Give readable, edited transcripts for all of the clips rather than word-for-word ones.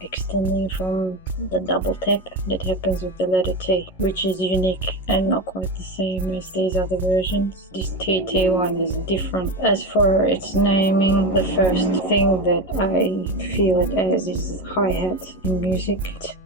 Extending from the double tap that happens with the letter T, which is unique and not quite the same as these other versions. This TT one is different. As for its naming, the first thing that I feel it as is hi-hat in music.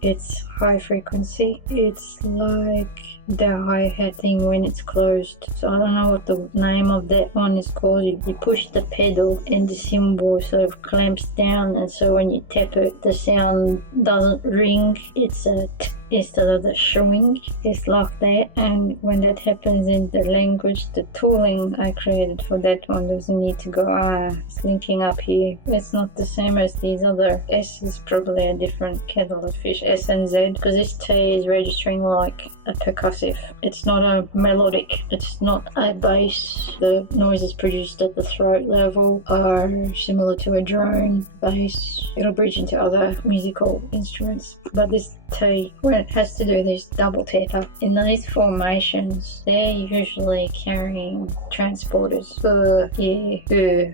It's high frequency. It's like the hi-hat thing when it's closed. So I don't know what the name of that one is called. You push the pedal and the cymbal sort of clamps down, and so when you tap it, the sound doesn't ring. It's a t instead of the swing. It's like that, and when that happens in the language, the tooling I created for that one doesn't need to go it's linking up here. It's not the same as these other. S is probably a different kettle of fish, S and Z, because this T is registering like a percussive. It's not a melodic, it's not a bass. The noises produced at the throat level are similar to a drone bass. It'll bridge into other musical instruments, but this T, when it has to do this double tap in these formations, they're usually carrying transporters.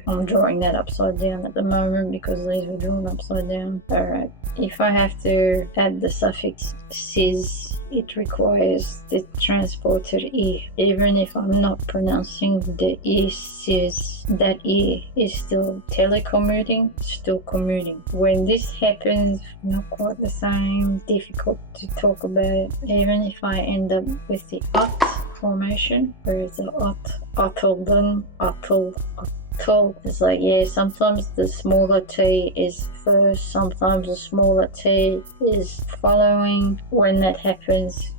I'm drawing that upside down at the moment because these were drawn upside down. Alright, if I have to add the suffix sis, it requires the transporter E. Even if I'm not pronouncing the E sis, that E is still telecommuting, still commuting. When this happens, not quite the same, difficult to talk about it. Even if I end up with the ot formation, where is the otıldım, atıl. It's like, yeah, sometimes the smaller T is first, sometimes the smaller T is following. When that happens,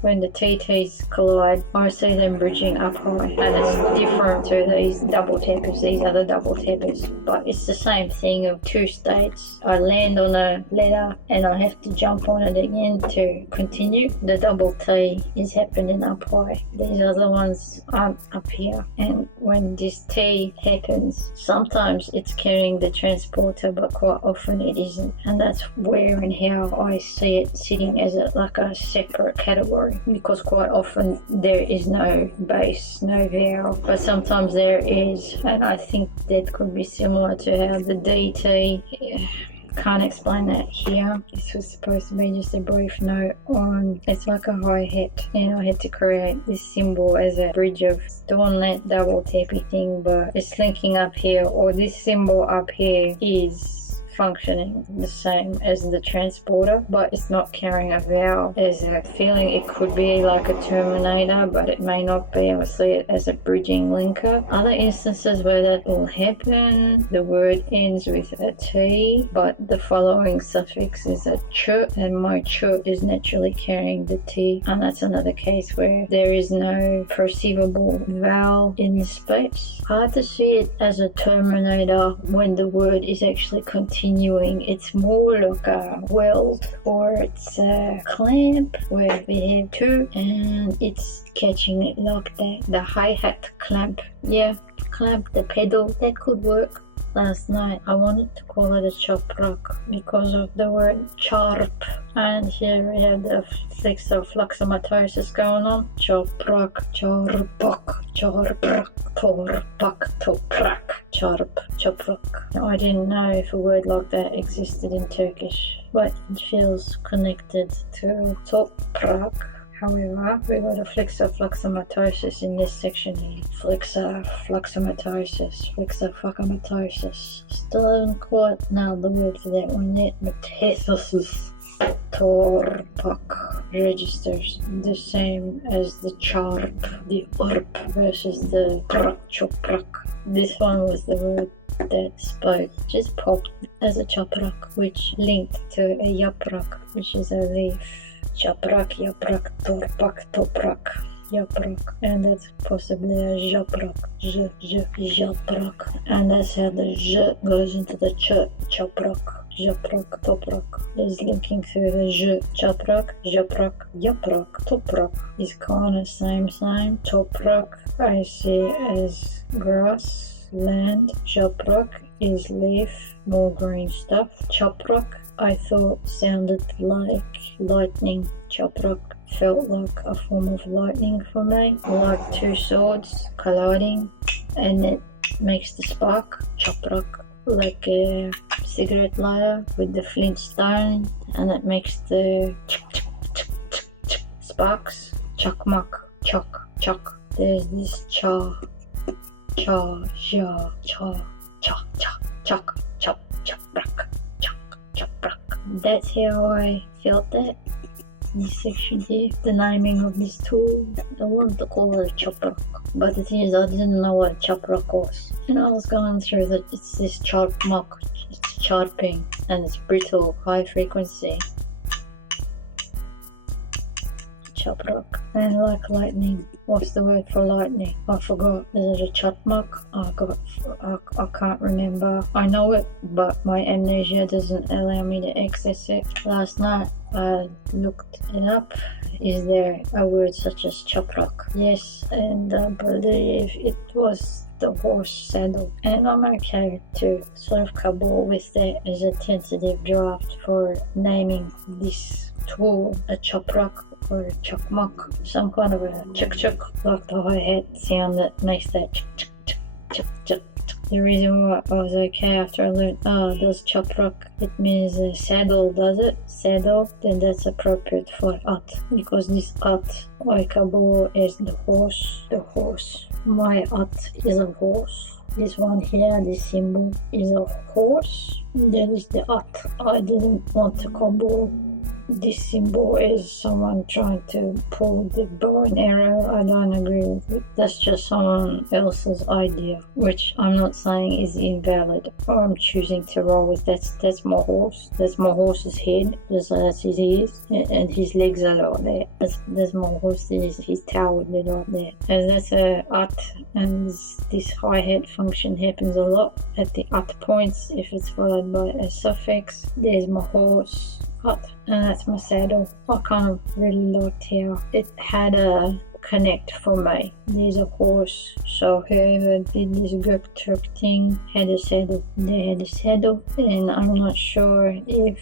when the TTs collide, I see them bridging up high, and it's different to these double tappers, these other double tappers, but it's the same thing of two states. I land on a letter and I have to jump on it again to continue. The double T is happening up high. These other ones aren't up here, and when this T happens, sometimes it's carrying the transporter, but quite often it isn't, and that's where and how I see it sitting as like a separate category, because quite often there is no bass, no vowel, but sometimes there is, and I think that could be similar to how the DT, can't explain that here. This was supposed to be just a brief note on, it's like a hi-hat, and I had to create this symbol as a bridge of still on that double tappy thing, but it's linking up here, or this symbol up here is functioning the same as the transporter, but it's not carrying a vowel. There's a feeling it could be like a terminator, but it may not be. I see it as a bridging linker. Other instances where that will happen, the word ends with a T, but the following suffix is a ch, and my ch is naturally carrying the T, and that's another case where there is no perceivable vowel in the space. Hard to see it as a terminator when the word is actually continuing. It's more like a weld, or it's a clamp where we have two and it's catching it like that. The hi-hat clamp, yeah, clamp the pedal, that could work. Last night I wanted to call it a choprak because of the word charp, and here we have the fluxomatosis going on. Choprak, charpak, charprak, torpak, toprak, charp, choprak. Now, I didn't know if a word like that existed in Turkish, but it feels connected to toprak. However, we got a flexofluxomatosis in this section here. Flexofluxomatosis, flexofluxomatosis. Still haven't quite nailed the word for that one yet. Metethesis. Torpak registers the same as the charp, the urp versus the prak, choprak. This one was the word that spoke, just popped as a choprak, which linked to a yaprak, which is a leaf. Chaprak, yaprak, torpak, toprak, yaprak, and that's possibly a japrak, japrak, and that's how the j goes into the ch, chaprak, japrak, toprak, is linking through the j, chaprak, japrak, yaprak, toprak is kind of same, toprak I see as grass, land, japrak is leaf, more green stuff, chaprak I thought sounded like lightning. Choprak felt like a form of lightning for me, like two swords colliding. and it makes the spark, çaprak, like a cigarette lighter with the flintstone, and it makes the sparks, çakmak, çak, çak. There's this çak, çak, çak, çaprak, çaprak. That's how I felt that. This section here, the naming of this tool, I wanted to call it a çaprak, but the thing is I didn't know what a çaprak was. And I was going through that it's this çarpmak, it's chirping, and it's brittle, high frequency. Çaprak. And like lightning. What's the word for lightning? I forgot. Is it a çarpmak? I can't remember. I know it, but my amnesia doesn't allow me to access it. Last night I looked it up. Is there a word such as çaprak? Yes, and I believe it was the horse saddle. And I'm okay to sort of cabal with that as a tentative draft for naming this tool a çaprak or a çakmak, some kind of a chuk, like the hi-hat sound that makes that chuk. The reason why I was okay after I learned, does çaprak, it means a saddle, does it? Saddle, then that's appropriate for at, because this at, I cabal as the horse. My at is a horse. This one here, this symbol, is a horse. That is the at. I didn't want to cabal this symbol is someone trying to pull the bow and arrow. I don't agree with it. That's just someone else's idea, which I'm not saying is invalid, or I'm choosing to roll with. That's my horse. That's my horse's head. That's his ears, and his legs are like that. That's my horse. His tail would be like that. And that's a at, and this hi-hat function happens a lot at the at points. If it's followed by a suffix, there's my horse. And that's my saddle. I kind of really liked how it had a connect for me. There's a horse, so whoever did this Türk thing had a saddle. They had a saddle, and I'm not sure if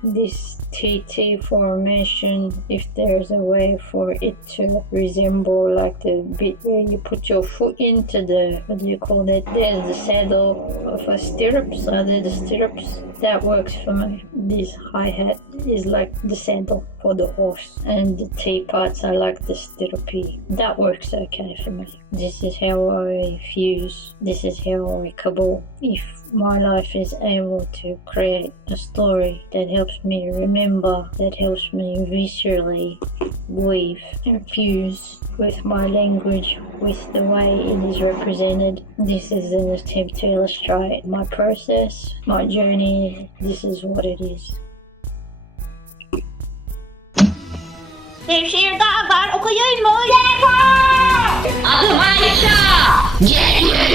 this TT formation, if there's a way for it to resemble like the bit where you put your foot into the, what do you call that? There's the saddle of a stirrups. Are there the stirrups? That works for me. This hi-hat is like the saddle for the horse, and the T parts are like the stirrupy. That works okay for me. This is how I fuse. This is how I cabal. If my life is able to create a story that helps me remember, that helps me viscerally weave and fuse with my language, with the way it is represented, this is an attempt to illustrate my process, my journey. This is what it is. Bir şiir daha var, okuyayım mı? Yeter! Adım Ayşe!